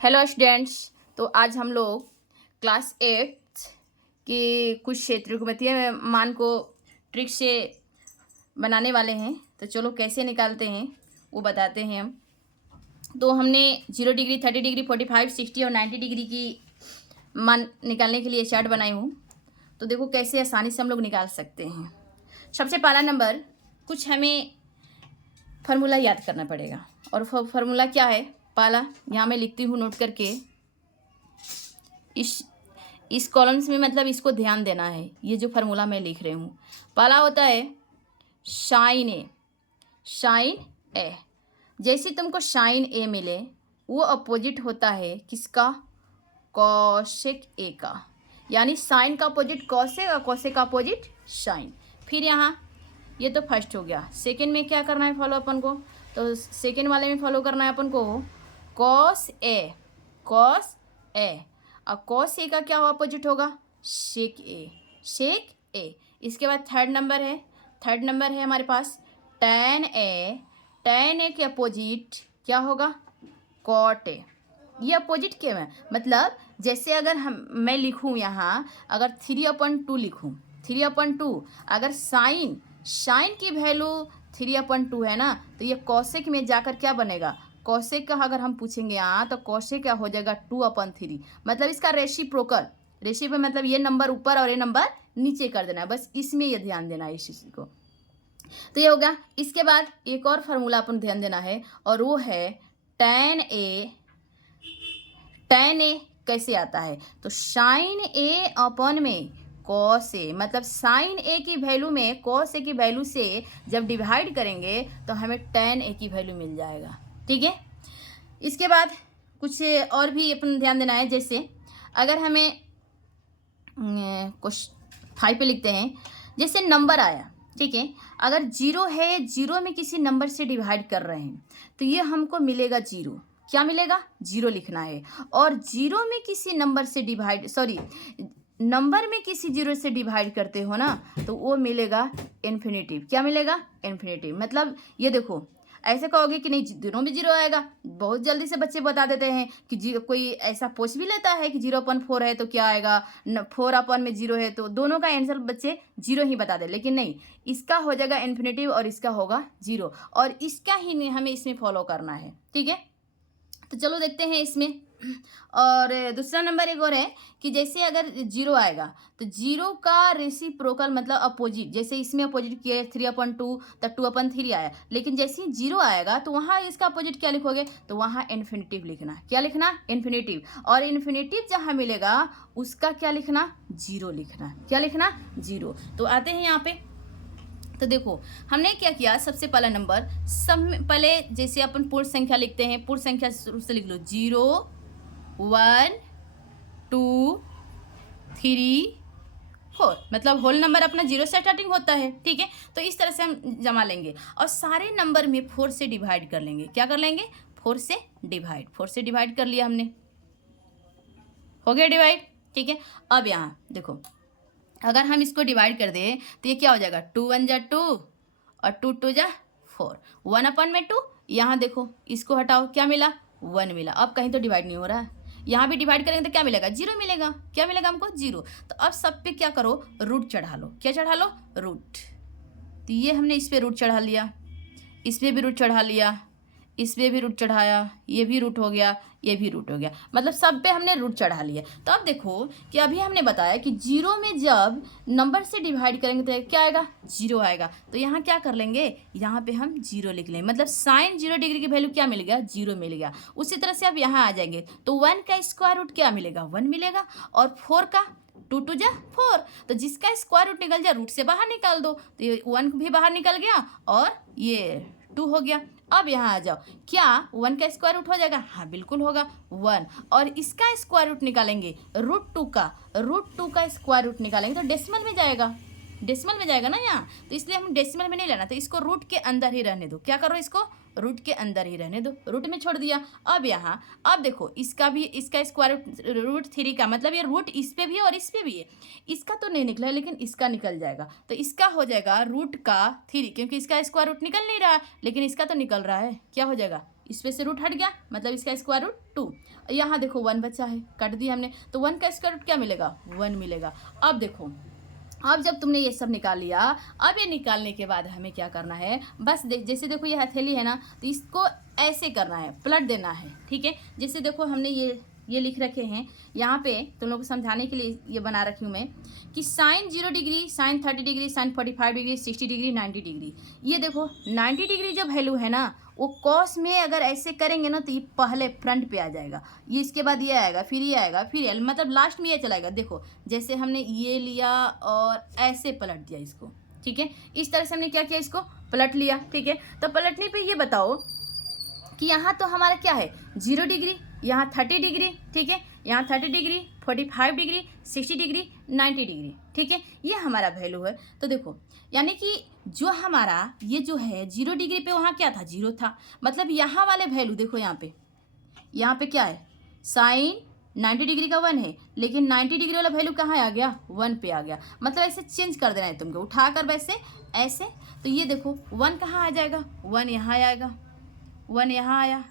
Hello students. तो आज हम लोग क्लास 8 की कुछ त्रिकोणमितीय मान को ट्रिक से बनाने वाले हैं। तो चलो कैसे निकालते हैं वो बताते हैं हम। तो हमने 0 डिग्री, 30 डिग्री, 45, 60 और 90 डिग्री की मान निकालने के लिए चार्ट बनाई हूँ। तो देखो कैसे आसानी से हम लोग निकाल सकते हैं। सबसे पहला नंबर, कुछ हमें फार्मूला याद करना पड़ेगा। और फार्मूला क्या है? पहला यहाँ मैं लिखती हूँ नोट करके। इस कॉलम्स में मतलब इसको ध्यान देना है। ये जो फार्मूला मैं लिख रही हूँ, पहला होता है साइन ए। साइन ए, जैसे तुमको साइन ए मिले वो अपोजिट होता है किसका? कॉसेक ए का। यानी साइन का अपोजिट कॉसेक और कॉसेक का अपोजिट साइन। फिर यहाँ ये तो फर्स्ट हो गया। सेकेंड में क्या करना है फॉलो अपन को? तो सेकेंड वाले में फॉलो करना है अपन को कॉस ए। कॉस ए और कॉस ए का क्या अपोजिट होगा? सेक ए। सेक ए। इसके बाद थर्ड नंबर है। थर्ड नंबर है हमारे पास टैन ए। टैन ए के अपोजिट क्या होगा? Cot A. ये अपोजिट क्यों है? मतलब जैसे अगर मैं लिखूं यहाँ, अगर 3/2 लिखूं, 3/2, अगर साइन साइन की वैल्यू 3/2 है ना, तो ये कॉसेक में जाकर क्या बनेगा? कॉसेक का अगर हम पूछेंगे यहाँ तो कॉसेक क्या हो जाएगा? 2/3। मतलब इसका रेसिप्रोकल। रेसिप्रोकल मतलब ये नंबर ऊपर और ये नंबर नीचे कर देना है। बस इसमें ये ध्यान देना है इस चीज़ को। तो ये हो गया। इसके बाद एक और फार्मूला अपन ध्यान देना है और वो है टैन ए। टैन ए कैसे आता है? तो साइन ए अपन में कॉस ए, मतलब साइन ए की वैल्यू में कॉस ए की वैल्यू से जब डिवाइड करेंगे तो हमें टैन ए की वैल्यू मिल जाएगा। ठीक है। इसके बाद कुछ और भी अपन ध्यान देना है। जैसे अगर हमें कुछ 5 पे लिखते हैं, जैसे नंबर आया, ठीक है, अगर 0 है, 0 में किसी नंबर से डिवाइड कर रहे हैं तो ये हमको मिलेगा 0। क्या मिलेगा? 0 लिखना है। और 0 में किसी नंबर से डिवाइड, सॉरी, नंबर में किसी 0 से डिवाइड करते हो ना तो वो मिलेगा इन्फिनेटिव। क्या मिलेगा? इन्फिनेटिव। मतलब ये देखो, ऐसे कहोगे कि नहीं दोनों में 0 आएगा, बहुत जल्दी से बच्चे बता देते हैं कि कोई ऐसा पूछ भी लेता है कि 0/4 है तो क्या आएगा, 4 में 0 है, तो दोनों का आंसर बच्चे 0 ही बता दे। लेकिन नहीं, इसका हो जाएगा इन्फिनेटिव और इसका होगा 0, और इसका ही हमें इसमें फॉलो करना है। ठीक है। तो चलो देखते हैं इसमें। और दूसरा नंबर एक और है कि जैसे अगर 0 आएगा तो 0 का रेसिप्रोकल मतलब अपोजिट। जैसे इसमें अपोजिट किया 3/2 तो 2/3 आया, लेकिन जैसे ही 0 आएगा तो वहाँ इसका अपोजिट क्या लिखोगे? तो वहाँ इन्फिनेटिव लिखना। क्या लिखना? इन्फिनेटिव। और इन्फिनेटिव जहाँ मिलेगा उसका क्या लिखना? 0 लिखना। क्या लिखना? 0। तो आते हैं यहाँ पे। तो देखो हमने क्या किया, सबसे पहला नंबर सब पहले जैसे अपन पूर्ण संख्या लिखते हैं, पूर्ण संख्या शुरू से लिख लो। 0, 1, 2, 3, 4, मतलब होल नंबर अपना 0 से स्टार्टिंग होता है। ठीक है। तो इस तरह से हम जमा लेंगे और सारे नंबर में 4 से डिवाइड कर लेंगे। क्या कर लेंगे? 4 से डिवाइड। 4 से डिवाइड कर लिया हमने, हो गया डिवाइड। ठीक है। अब यहाँ देखो, अगर हम इसको डिवाइड कर दें तो ये क्या हो जाएगा? 2 1 जा 2 और 2 2 जा 4, 1/2। यहाँ देखो इसको हटाओ, क्या मिला? 1 मिला। अब कहीं तो डिवाइड नहीं हो रहा है। यहाँ भी डिवाइड करेंगे तो क्या मिलेगा? 0 मिलेगा। क्या मिलेगा हमको? 0। तो अब सब पे क्या करो? रूट चढ़ा लो। क्या चढ़ा लो? रूट। तो ये हमने इस पर रूट चढ़ा लिया, इस पर भी रूट चढ़ा लिया, इस पर भी रूट चढ़ाया, ये भी रूट हो गया, ये भी रूट हो गया, मतलब सब पे हमने रूट चढ़ा लिया। तो अब देखो कि अभी हमने बताया कि 0 में जब नंबर से डिवाइड करेंगे तो क्या आएगा? 0 आएगा। तो यहाँ क्या कर लेंगे? यहाँ पे हम 0 लिख लेंगे। मतलब साइन 0 डिग्री की वैल्यू क्या मिल गया? 0 मिल गया। उसी तरह से अब यहाँ आ जाएंगे तो 1 का स्क्वायर रूट क्या मिलेगा? 1 मिलेगा। और 4 का 2 2 जा 4, तो जिसका स्क्वायर रूट निकल जाए रूट से बाहर निकाल दो। तो ये 1 भी बाहर निकल गया और ये 2 हो गया। अब यहाँ आ जाओ, क्या 1 का स्क्वायर रूट हो जाएगा? हाँ बिल्कुल होगा 1। और इसका स्क्वायर रूट निकालेंगे √2 का, √2 का स्क्वायर रूट निकालेंगे तो डेसिमल में जाएगा। डेसिमल में जाएगा ना यहाँ, तो इसलिए हम डेसिमल में नहीं लेना, तो इसको रूट के अंदर ही रहने दो। क्या करो? इसको रूट के अंदर ही रहने दो, रूट में छोड़ दिया। अब यहाँ अब देखो इसका भी, इसका स्क्वायर रूट 3 का मतलब ये रूट इस पे भी है और इस पे भी है। इसका तो नहीं निकला लेकिन इसका निकल जाएगा, तो इसका हो जाएगा √3, क्योंकि इसका स्क्वायर रूट निकल नहीं रहा है लेकिन इसका तो निकल रहा है। क्या हो जाएगा? इस पे से रूट हट गया, मतलब इसका स्क्वायर रूट 2। यहाँ देखो 1 बचा है, काट दिया हमने, तो 1 का स्क्वायर रूट क्या मिलेगा, 1 मिलेगा। अब देखो, अब जब तुमने ये सब निकाल लिया, अब ये निकालने के बाद हमें क्या करना है, बस जैसे देखो ये हथेली है ना, तो इसको ऐसे करना है, पलट देना है, ठीक है। जैसे देखो हमने ये लिख रखे हैं यहाँ पे, तुम लोग को समझाने के लिए ये बना रखी हूँ मैं, कि sine 0 degree, sine 30 degree, sine 45 degree, 60 degree, 90 degree. ये देखो 90 डिग्री जो वैल्यू है ना, वो कॉस में अगर ऐसे करेंगे ना, तो ये पहले फ्रंट पे आ जाएगा, ये इसके बाद ये आएगा, फिर ये आएगा, फिर ये, मतलब लास्ट में ये चलाएगा। देखो जैसे हमने ये लिया और ऐसे पलट दिया इसको, ठीक है। इस तरह से हमने क्या किया, इसको पलट लिया, ठीक है। तो पलटने पे ये बताओ कि यहाँ तो हमारा क्या है, 0 डिग्री, यहाँ 30 डिग्री, ठीक है, यहाँ 30 डिग्री, 45 डिग्री, 60 डिग्री, 90 डिग्री, ठीक है, ये हमारा वैल्यू है। तो देखो यानी कि जो हमारा ये जो है 0 डिग्री पे वहाँ क्या था, 0 था, मतलब यहाँ वाले वैल्यू देखो, यहाँ पे क्या है, साइन 90 डिग्री का 1 है, लेकिन 90 डिग्री वाला वैल्यू कहाँ आ गया, 1 पे आ गया। मतलब ऐसे चेंज कर देना है तुमको, उठाकर वैसे ऐसे, तो ये देखो 1 कहाँ आ जाएगा, 1 यहाँ आएगा, 1 यहाँ आया।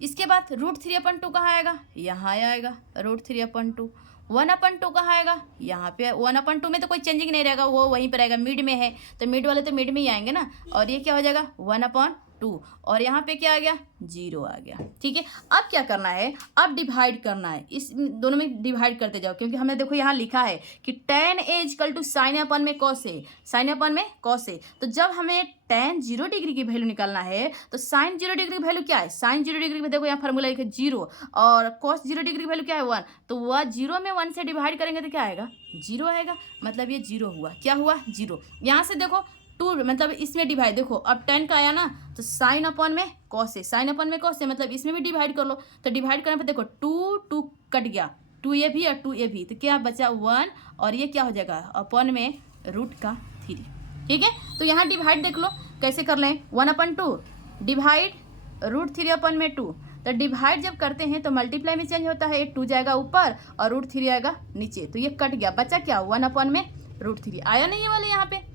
इसके बाद √3/2 कहाँ आएगा, यहाँ आएगा, √3/2। 1/2 कहाँ आएगा, यहाँ पे। 1/2 में तो कोई चेंजिंग नहीं रहेगा, वो वहीं पर रहेगा, मिड में है तो मिड वाले तो मिड में ही आएंगे ना। और ये क्या हो जाएगा, 1/2, और यहाँ पे क्या आ गया, 0 आ गया, ठीक है। अब क्या करना है, अब डिवाइड करना है, इस दोनों में डिवाइड करते जाओ, क्योंकि हमने देखो यहाँ लिखा है कि tan A = sin में cos A, sin में cos A। तो जब हमें tan 0 डिग्री की वैल्यू निकालना है, तो sin 0 डिग्री की वैल्यू क्या है, sin 0 डिग्री में देखो यहाँ फार्मूला लिखा है 0, और cos 0 डिग्री की वैल्यू क्या है, 1। तो वह 0 में 1 से डिवाइड करेंगे तो क्या आएगा, 0 आएगा, मतलब ये 0 हुआ, क्या हुआ, 0। यहाँ से देखो 2, मतलब इसमें डिवाइड, देखो अब 10 का आया ना, तो साइन में कॉस है, साइन में कॉस है, मतलब इसमें भी डिवाइड कर लो। तो डिवाइड करने पर देखो 2 कट गया, 2 ये भी और 2 ये भी, तो क्या बचा 1, और ये क्या हो जाएगा, अपन में √3, ठीक है। तो यहाँ डिवाइड देख लो कैसे कर लें, 1/2 डिवाइड √3/2। तो डिवाइड जब करते हैं तो मल्टीप्लाई में चेंज होता है, 2 जाएगा ऊपर और √3 आएगा नीचे, तो ये कट गया, बचा क्या, 1/√3 आया नहीं ये वाले यहाँ पे।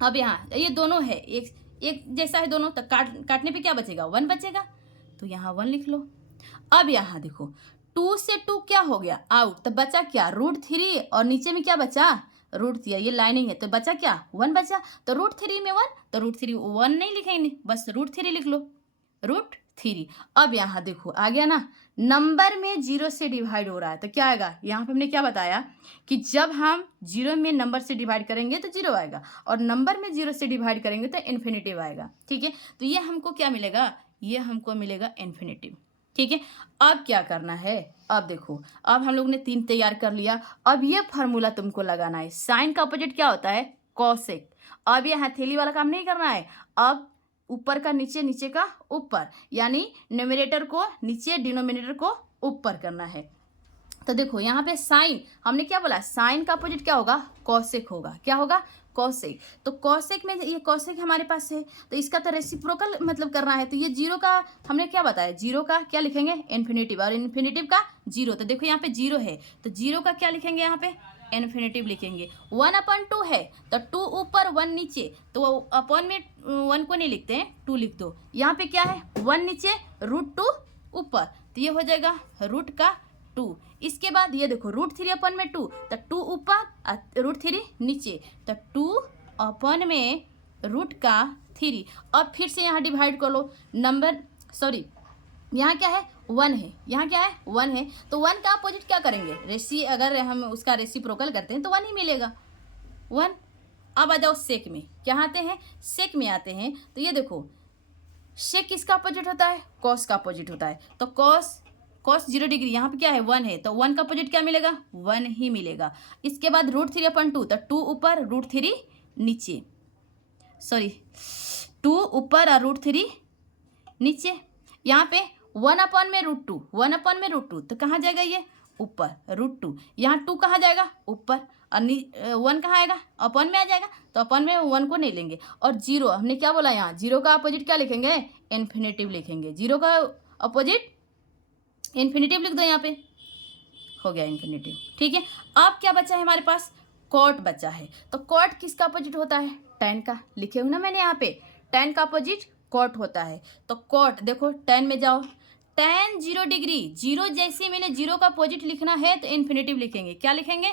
अब यहाँ ये दोनों है, एक जैसा है दोनों, तो काटने पे क्या बचेगा, 1 बचेगा, तो यहाँ 1 लिख लो। अब यहाँ देखो 2 से 2 क्या हो गया, आउट, तो बचा क्या, √3, और नीचे में क्या बचा, √3, ये लाइनिंग है, तो बचा क्या, 1 बचा। तो √3 में 1, तो √3 1 नहीं लिखेंगे, बस √3 लिख लो, √3। अब यहाँ देखो आ गया ना, नंबर में 0 से डिवाइड हो रहा है, तो क्या आएगा, यहाँ पे हमने क्या बताया कि जब हम 0 में नंबर से डिवाइड करेंगे तो 0 आएगा, और नंबर में 0 से डिवाइड करेंगे तो इन्फिनिटिव आएगा, ठीक है। तो ये हमको क्या मिलेगा, ये हमको मिलेगा इन्फिनिटिव, ठीक है। अब क्या करना है, अब देखो, अब हम लोग ने 3 तैयार कर लिया। अब ये फार्मूला तुमको लगाना है, साइन का अपोजिट क्या होता है, कॉसेक। अब ये हथेली वाला काम नहीं करना है, अब ऊपर का नीचे, नीचे का ऊपर, यानी न्यूमरेटर को नीचे, डिनोमिनेटर को ऊपर करना है। तो देखो यहाँ पे साइन, हमने क्या बोला, साइन का अपोजिट क्या होगा, कॉसेक होगा, क्या होगा, कॉसेक। तो कॉसेक में ये कॉसेक हमारे पास है, तो इसका तो रेसिप्रोकल मतलब करना है, तो ये 0 का हमने क्या बताया, 0 का क्या लिखेंगे, इन्फिनिटिव, और इन्फिनिटिव का 0। तो देखो यहाँ पे 0 है, तो 0 का क्या लिखेंगे, यहाँ पे इन्फिनिटिव लिखेंगे। 1/2 है, तो 2 ऊपर 1 नीचे, तो अपन में 1 को नहीं लिखते हैं, 2 लिख दो। यहाँ पे क्या है, 1 नीचे, √2 ऊपर, तो ये हो जाएगा √2। इसके बाद ये देखो √3/2, तो 2 ऊपर √3 नीचे, तो 2/√3। अब फिर से यहाँ डिवाइड कर लो, नंबर सॉरी यहाँ क्या है, 1 है, यहाँ क्या है, 1 है, तो 1 का अपोजिट क्या करेंगे, रेसी, अगर हम उसका रेसिप्रोकल करते हैं तो 1 ही मिलेगा, 1। अब आ जाओ सेक में, क्या आते हैं, सेक में आते हैं, तो ये देखो सेक किसका अपोजिट होता है, कॉस का अपोजिट होता है। तो कॉस 0 डिग्री, यहाँ पे क्या है, 1 है, तो 1 का अपोजिट क्या मिलेगा, 1 ही मिलेगा। इसके बाद √3/2, तो 2 ऊपर √3 नीचे, सॉरी 2 ऊपर और √3 नीचे। यहाँ पे 1/√2, 1/√2, तो कहाँ जाएगा ये, ऊपर, √2। यहाँ 2 कहाँ जाएगा, ऊपर, और 1 कहाँ आएगा, अपन में आ जाएगा, तो अपन में 1 को नहीं लेंगे। और 0 हमने क्या बोला, यहाँ 0 का अपोजिट क्या लिखेंगे, इन्फिनिटिव लिखेंगे, 0 का अपोजिट इन्फिनिटिव लिख दो, यहाँ पे हो गया इन्फिनिटिव, ठीक है। अब क्या बचा है हमारे पास, कॉट बचा है। तो कॉट किसका अपोजिट होता है, tan का, लिखे हूँ ना मैंने यहाँ पे, tan का अपोजिट कॉट होता है। तो कॉट देखो tan में जाओ, tan 0 डिग्री, जीरो जैसे मैंने जीरो का अपोजिट लिखना है तो इन्फिनेटिव लिखेंगे। क्या लिखेंगे?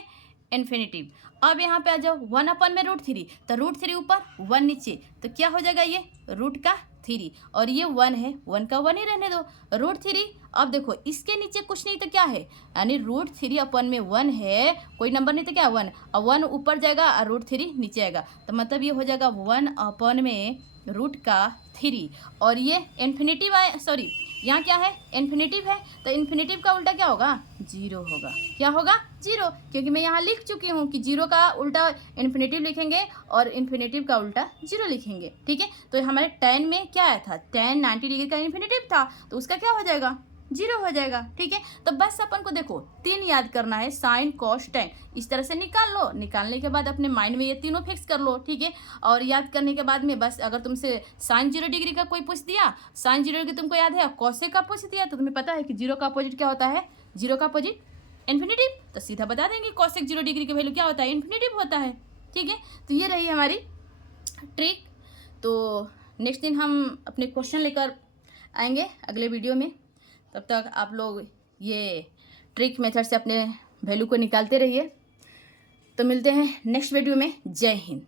इन्फिनेटिव। अब यहाँ पे आ जाओ 1 में √3, तो √3 ऊपर 1 नीचे, तो क्या हो जाएगा ये √3 और ये 1 है, 1 का 1 ही रहने दो, √3। अब देखो इसके नीचे कुछ नहीं तो क्या है, यानी √3/1 है, कोई नंबर नहीं तो क्या 1, और 1 ऊपर जाएगा और √3 नीचे आएगा, तो मतलब ये हो जाएगा 1/√3 और ये इन्फिनेटिव आए, सॉरी यहाँ क्या है इन्फिनेटिव है, तो इन्फिनेटिव का उल्टा क्या होगा? 0 होगा। क्या होगा? 0, क्योंकि मैं यहाँ लिख चुकी हूँ कि 0 का उल्टा इन्फिनेटिव लिखेंगे और इन्फिनेटिव का उल्टा 0 लिखेंगे। ठीक है, तो हमारे tan में क्या आया था? tan 90 डिग्री का इन्फिनेटिव था, तो उसका क्या हो जाएगा? 0 हो जाएगा। ठीक है, तो बस अपन को देखो 3 याद करना है, साइन कॉस tan, इस तरह से निकाल लो। निकालने के बाद अपने माइंड में ये तीनों फिक्स कर लो। ठीक है, और याद करने के बाद में बस अगर तुमसे साइन 0 डिग्री का कोई पूछ दिया, साइन 0 डिग्री तुमको याद है, कॉसेक का पूछ दिया, तो तुम्हें पता है कि 0 का अपोजिट क्या होता है? 0 का अपोजिट इन्फिनेटिव, तो सीधा बता देंगे कॉसेक 0 डिग्री की वैल्यू क्या होता है? इन्फिनेटिव होता है। ठीक है, तो ये रही हमारी ट्रिक। तो नेक्स्ट दिन हम अपने क्वेश्चन लेकर आएंगे अगले वीडियो में। तब तक आप लोग ये ट्रिक मेथड से अपने वैल्यू को निकालते रहिए। तो मिलते हैं नेक्स्ट वीडियो में। जय हिंद।